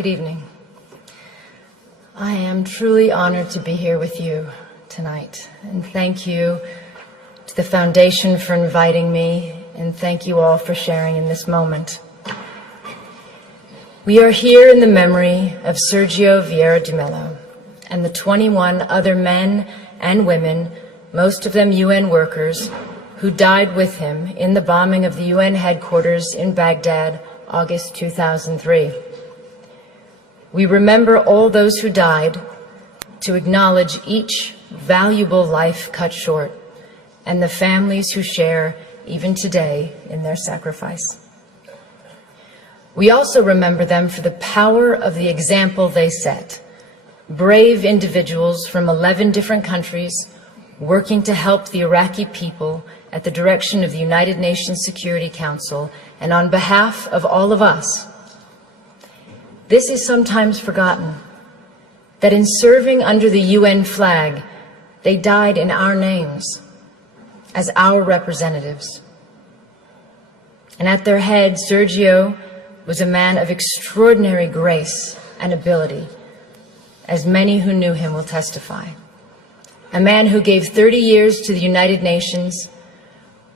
Good evening. I am truly honored to be here with you tonight, and thank you to the Foundation for inviting me, and thank you all for sharing in this moment. We are here in the memory of Sergio Vieira de Mello and the 21 other men and women, most of them UN workers, who died with him in the bombing of the UN headquarters in Baghdad, August 2003. We remember all those who died to acknowledge each valuable life cut short and the families who share, even today, in their sacrifice. We also remember them for the power of the example they set. Brave individuals from 11 different countries working to help the Iraqi people at the direction of the United Nations Security Council and on behalf of all of us. This is sometimes forgotten, that in serving under the UN flag, they died in our names, as our representatives. And at their head, Sergio was a man of extraordinary grace and ability, as many who knew him will testify. A man who gave 30 years to the United Nations,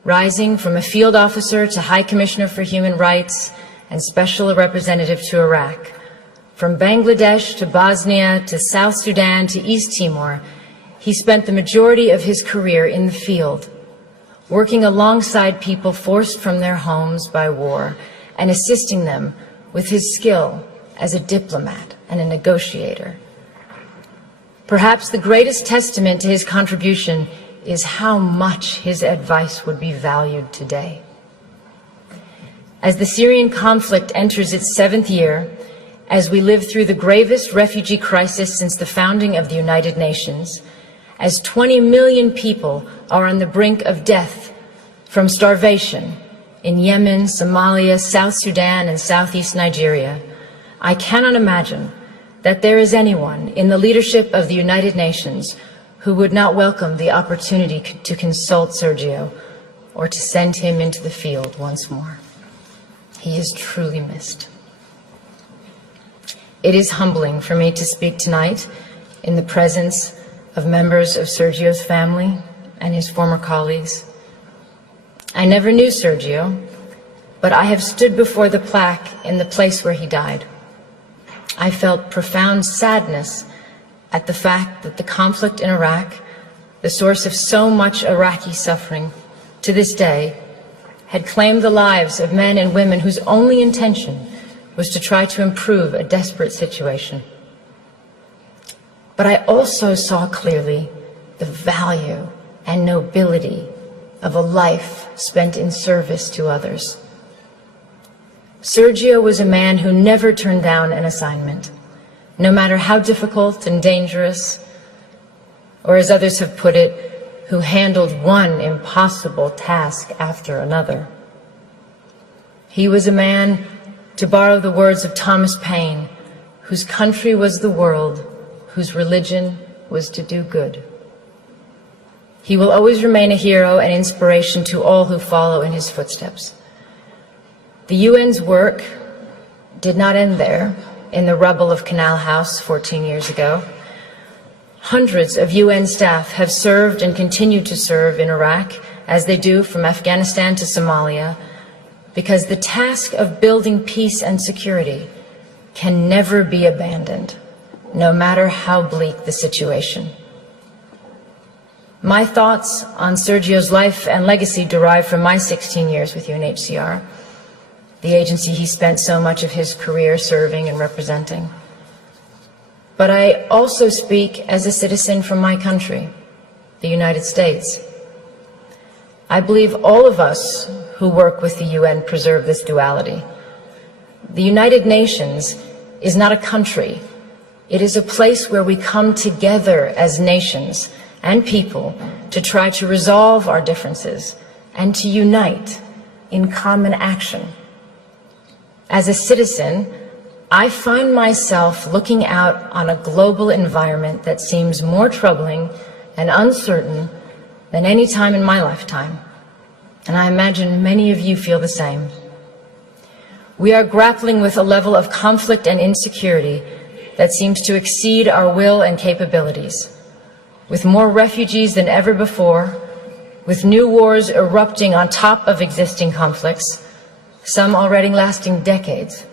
rising from a field officer to High Commissioner for Human Rights and Special Representative to Iraq. From Bangladesh to Bosnia to South Sudan to East Timor, he spent the majority of his career in the field, working alongside people forced from their homes by war and assisting them with his skill as a diplomat and a negotiator. Perhaps the greatest testament to his contribution is how much his advice would be valued today. As the Syrian conflict enters its 7th year, as we live through the gravest refugee crisis since the founding of the United Nations, as 20 million people are on the brink of death from starvation in Yemen, Somalia, South Sudan, and Southeast Nigeria, I cannot imagine that there is anyone in the leadership of the United Nations who would not welcome the opportunity to consult Sergio or to send him into the field once more. He is truly missed. It is humbling for me to speak tonight in the presence of members of Sergio's family and his former colleagues. I never knew Sergio, but I have stood before the plaque in the place where he died. I felt profound sadness at the fact that the conflict in Iraq, the source of so much Iraqi suffering to this day, had claimed the lives of men and women whose only intention was to try to improve a desperate situation. But I also saw clearly the value and nobility of a life spent in service to others. Sergio was a man who never turned down an assignment, no matter how difficult and dangerous, or as others have put it, who handled one impossible task after another. He was a man, to borrow the words of Thomas Paine, whose country was the world, whose religion was to do good. He will always remain a hero and inspiration to all who follow in his footsteps. The UN's work did not end there, in the rubble of Canal House 14 years ago. Hundreds of UN staff have served and continue to serve in Iraq, as they do from Afghanistan to Somalia, because the task of building peace and security can never be abandoned, no matter how bleak the situation. My thoughts on Sergio's life and legacy derive from my 16 years with UNHCR, the agency he spent so much of his career serving and representing. But I also speak as a citizen from my country, the United States. I believe all of us who work with the UN preserve this duality. The United Nations is not a country. It is a place where we come together as nations and people to try to resolve our differences and to unite in common action. As a citizen, I find myself looking out on a global environment that seems more troubling and uncertain than any time in my lifetime. And I imagine many of you feel the same. We are grappling with a level of conflict and insecurity that seems to exceed our will and capabilities, with more refugees than ever before, with new wars erupting on top of existing conflicts, some already lasting decades.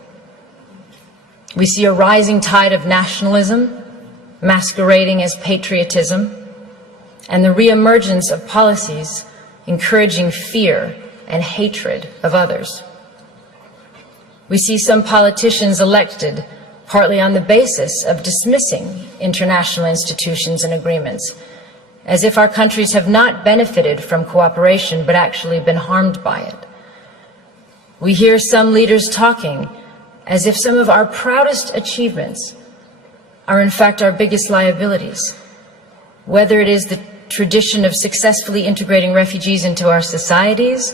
We see a rising tide of nationalism, masquerading as patriotism, and the reemergence of policies encouraging fear and hatred of others. We see some politicians elected partly on the basis of dismissing international institutions and agreements, as if our countries have not benefited from cooperation but actually been harmed by it. We hear some leaders talking as if some of our proudest achievements are in fact our biggest liabilities, whether it is the tradition of successfully integrating refugees into our societies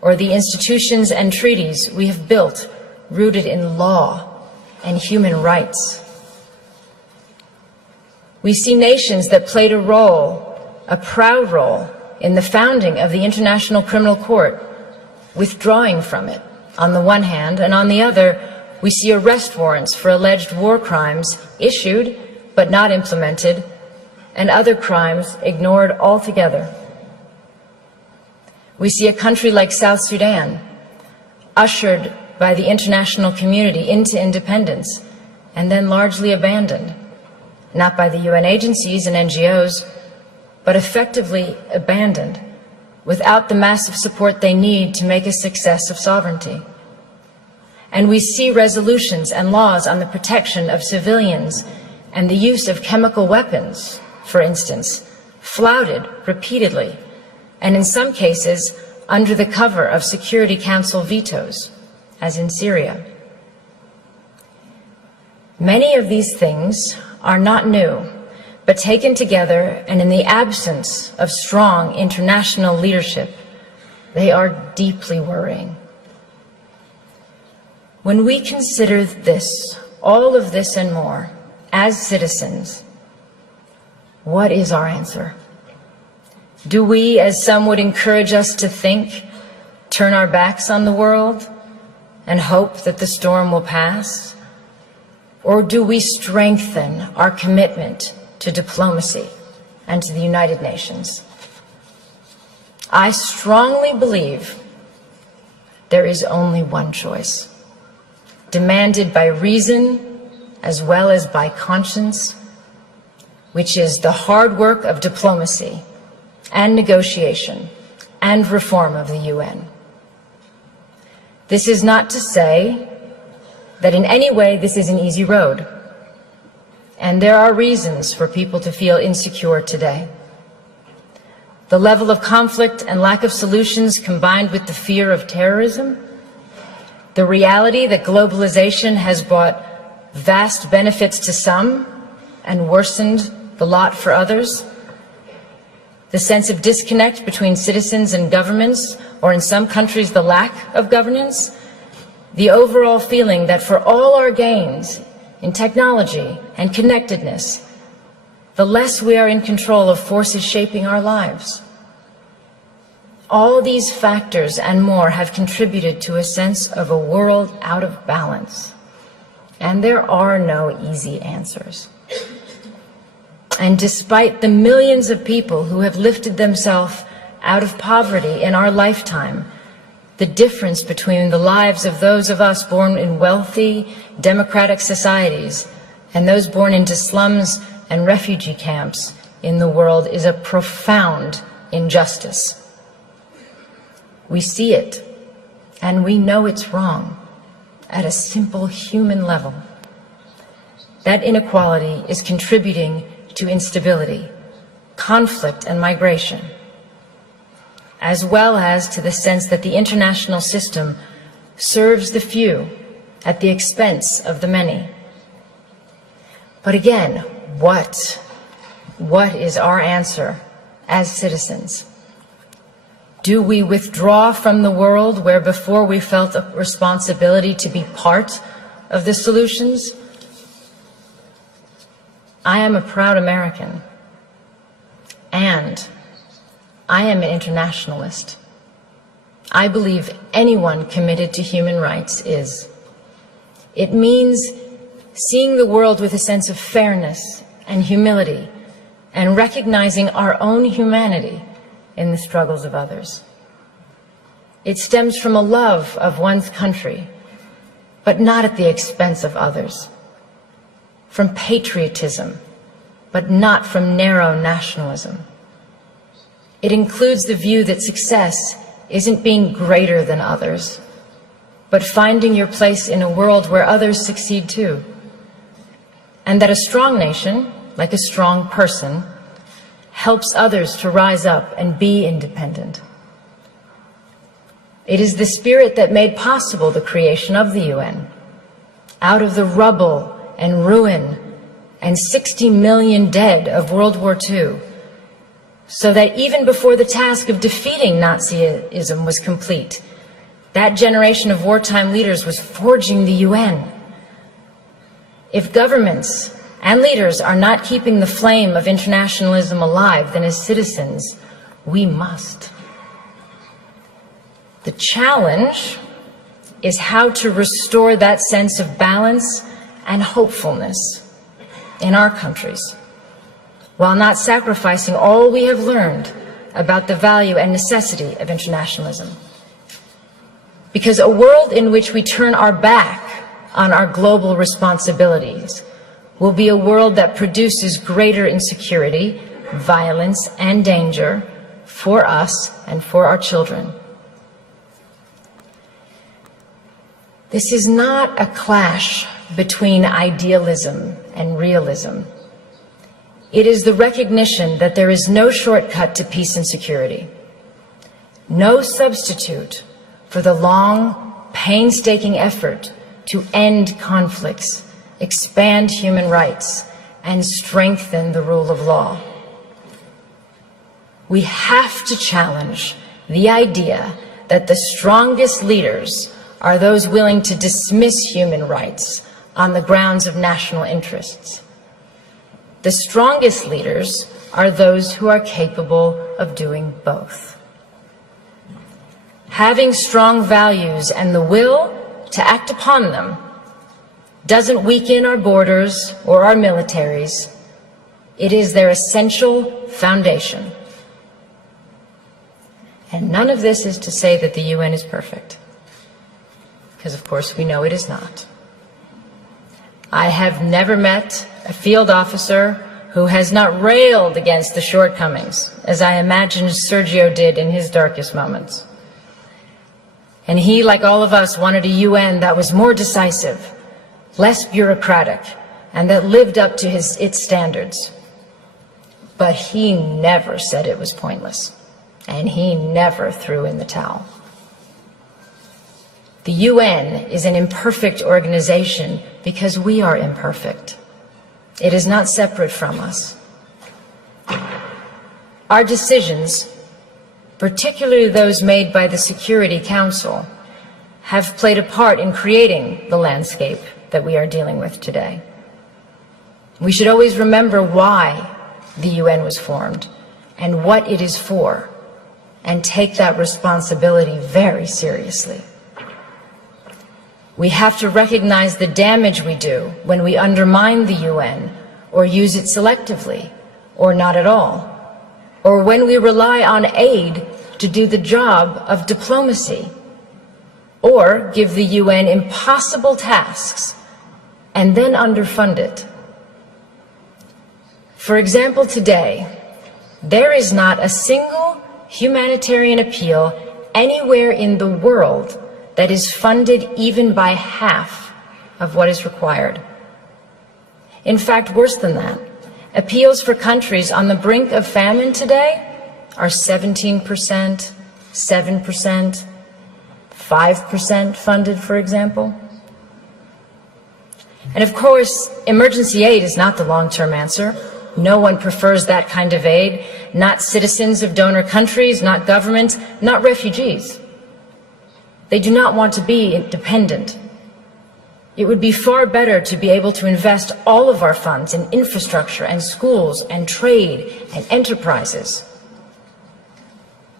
or the institutions and treaties we have built rooted in law and human rights. We see nations that played a role, a proud role, in the founding of the International Criminal Court, withdrawing from it on the one hand, and on the other, we see arrest warrants for alleged war crimes issued but not implemented, and other crimes ignored altogether. We see a country like South Sudan, ushered by the international community into independence and then largely abandoned, not by the UN agencies and NGOs, but effectively abandoned without the massive support they need to make a success of sovereignty. And we see resolutions and laws on the protection of civilians and the use of chemical weapons, for instance, flouted repeatedly, and in some cases under the cover of Security Council vetoes, as in Syria. Many of these things are not new, but taken together and in the absence of strong international leadership, they are deeply worrying. When we consider this, all of this and more, as citizens, what is our answer? Do we, as some would encourage us to think, turn our backs on the world and hope that the storm will pass? Or do we strengthen our commitment to diplomacy and to the United Nations? I strongly believe there is only one choice, demanded by reason as well as by conscience, which is the hard work of diplomacy and negotiation and reform of the UN. This is not to say that in any way this is an easy road, and there are reasons for people to feel insecure today. The level of conflict and lack of solutions combined with the fear of terrorism, the reality that globalization has brought vast benefits to some and worsened the lot for others, the sense of disconnect between citizens and governments, or in some countries the lack of governance, the overall feeling that for all our gains in technology and connectedness, the less we are in control of forces shaping our lives. All these factors and more have contributed to a sense of a world out of balance, and there are no easy answers. And despite the millions of people who have lifted themselves out of poverty in our lifetime, the difference between the lives of those of us born in wealthy, democratic societies and those born into slums and refugee camps in the world is a profound injustice. We see it, and we know it's wrong at a simple human level. That inequality is contributing to instability, conflict, and migration, as well as to the sense that the international system serves the few at the expense of the many. But again, what is our answer as citizens? Do we withdraw from the world where before we felt a responsibility to be part of the solutions? I am a proud American, and I am an internationalist. I believe anyone committed to human rights is. It means seeing the world with a sense of fairness and humility and recognizing our own humanity in the struggles of others. It stems from a love of one's country, but not at the expense of others, from patriotism, but not from narrow nationalism. It includes the view that success isn't being greater than others, but finding your place in a world where others succeed too, and that a strong nation, like a strong person, helps others to rise up and be independent. It is the spirit that made possible the creation of the UN. Out of the rubble and ruin and 60 million dead of World War II, so that even before the task of defeating Nazism was complete, that generation of wartime leaders was forging the UN. If governments and leaders are not keeping the flame of internationalism alive, then as citizens, we must. The challenge is how to restore that sense of balance and hopefulness in our countries, while not sacrificing all we have learned about the value and necessity of internationalism. Because a world in which we turn our back on our global responsibilities will be a world that produces greater insecurity, violence, and danger for us and for our children. This is not a clash between idealism and realism. It is the recognition that there is no shortcut to peace and security, no substitute for the long, painstaking effort to end conflicts, expand human rights, and strengthen the rule of law. We have to challenge the idea that the strongest leaders are those willing to dismiss human rights on the grounds of national interests. The strongest leaders are those who are capable of doing both. Having strong values and the will to act upon them doesn't weaken our borders or our militaries. It is their essential foundation. And none of this is to say that the UN is perfect, because of course we know it is not. I have never met a field officer who has not railed against the shortcomings, as I imagine Sergio did in his darkest moments. And he, like all of us, wanted a UN that was more decisive, less bureaucratic, and that lived up to its standards. But he never said it was pointless, and he never threw in the towel. The UN is an imperfect organization because we are imperfect. It is not separate from us. Our decisions, particularly those made by the Security Council, have played a part in creating the landscape that we are dealing with today. We should always remember why the UN was formed and what it is for, and take that responsibility very seriously. We have to recognize the damage we do when we undermine the UN or use it selectively or not at all, or when we rely on aid to do the job of diplomacy, or give the UN impossible tasks and then underfund it. For example, today, there is not a single humanitarian appeal anywhere in the world that is funded even by half of what is required. In fact, worse than that, appeals for countries on the brink of famine today are 17%, 7%, 5% funded, for example. And of course, emergency aid is not the long-term answer. No one prefers that kind of aid, not citizens of donor countries, not governments, not refugees. They do not want to be dependent. It would be far better to be able to invest all of our funds in infrastructure and schools and trade and enterprises.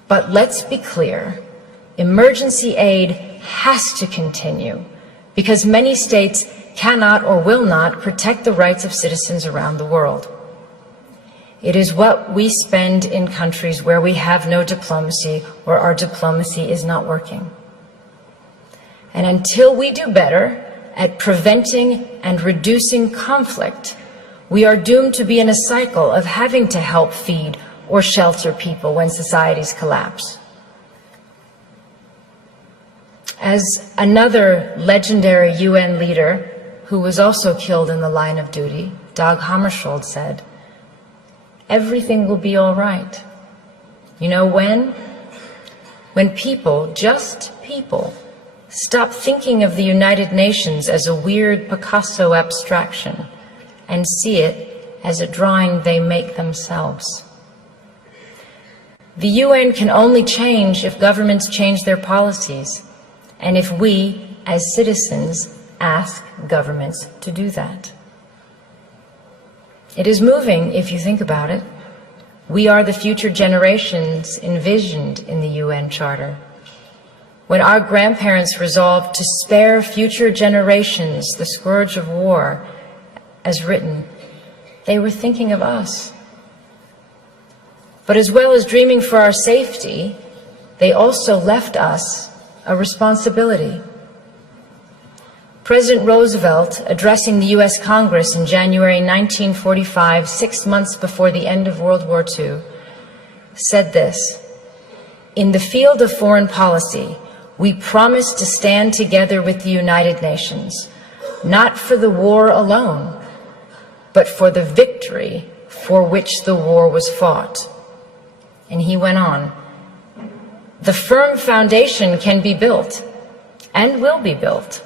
But let's be clear, emergency aid has to continue because many states cannot or will not protect the rights of citizens around the world. It is what we spend in countries where we have no diplomacy or our diplomacy is not working. And until we do better at preventing and reducing conflict, we are doomed to be in a cycle of having to help feed or shelter people when societies collapse. As another legendary UN leader who was also killed in the line of duty, Dag Hammarskjöld, said, "Everything will be all right." You know when? When people, just people, stop thinking of the United Nations as a weird Picasso abstraction and see it as a drawing they make themselves. The UN can only change if governments change their policies, and if we, as citizens, ask governments to do that. It is moving if you think about it. We are the future generations envisioned in the UN Charter. When our grandparents resolved to spare future generations the scourge of war, as written, they were thinking of us. But as well as dreaming for our safety, they also left us a responsibility. President Roosevelt, addressing the U.S. Congress in January 1945, 6 months before the end of World War II, said this: "In the field of foreign policy, we promise to stand together with the United Nations, not for the war alone, but for the victory for which the war was fought." And he went on, "The firm foundation can be built and will be built,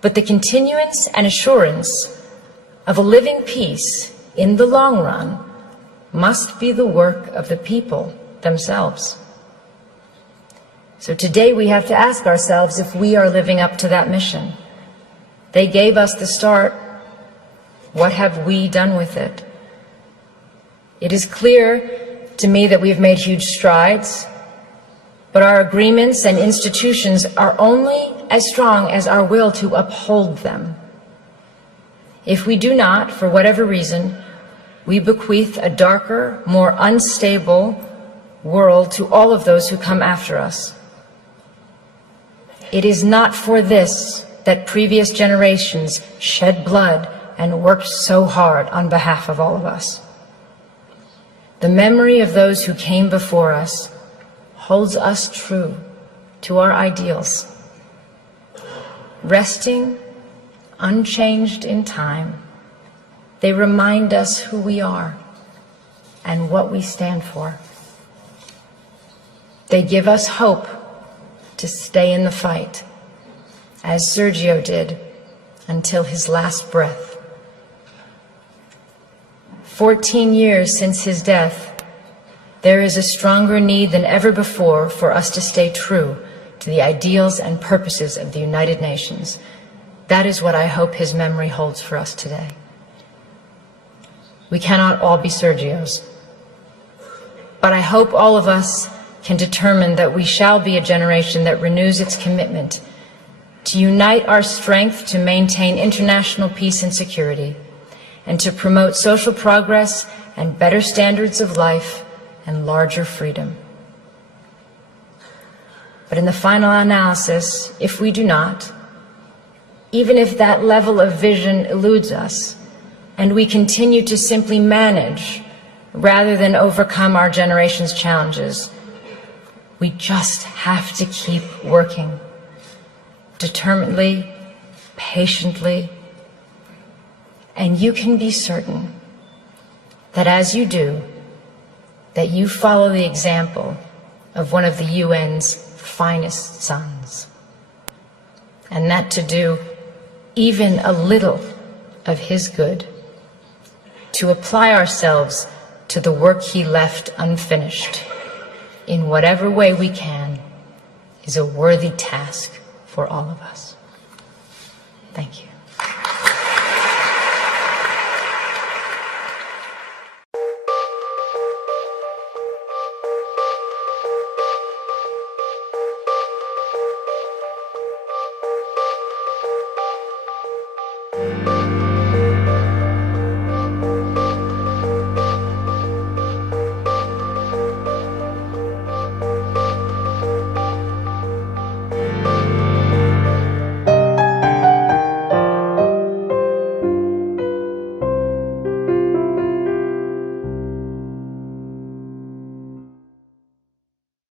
but the continuance and assurance of a living peace in the long run must be the work of the people themselves." So today we have to ask ourselves if we are living up to that mission. They gave us the start. What have we done with it? It is clear to me that we've made huge strides, but our agreements and institutions are only as strong as our will to uphold them. If we do not, for whatever reason, we bequeath a darker, more unstable world to all of those who come after us. It is not for this that previous generations shed blood and worked so hard on behalf of all of us. The memory of those who came before us holds us true to our ideals, resting unchanged in time. They remind us who we are and what we stand for. They give us hope to stay in the fight, as Sergio did until his last breath. 14 years since his death, there is a stronger need than ever before for us to stay true to the ideals and purposes of the United Nations. That is what I hope his memory holds for us today. We cannot all be Sergios, but I hope all of us can determine that we shall be a generation that renews its commitment to unite our strength to maintain international peace and security, and to promote social progress and better standards of life and larger freedom. But in the final analysis, if we do not, even if that level of vision eludes us, and we continue to simply manage rather than overcome our generation's challenges, we just have to keep working, determinedly, patiently, and you can be certain that as you do, that you follow the example of one of the UN's finest sons, and that to do even a little of his good, to apply ourselves to the work he left unfinished, in whatever way we can, is a worthy task for all of us. Thank you.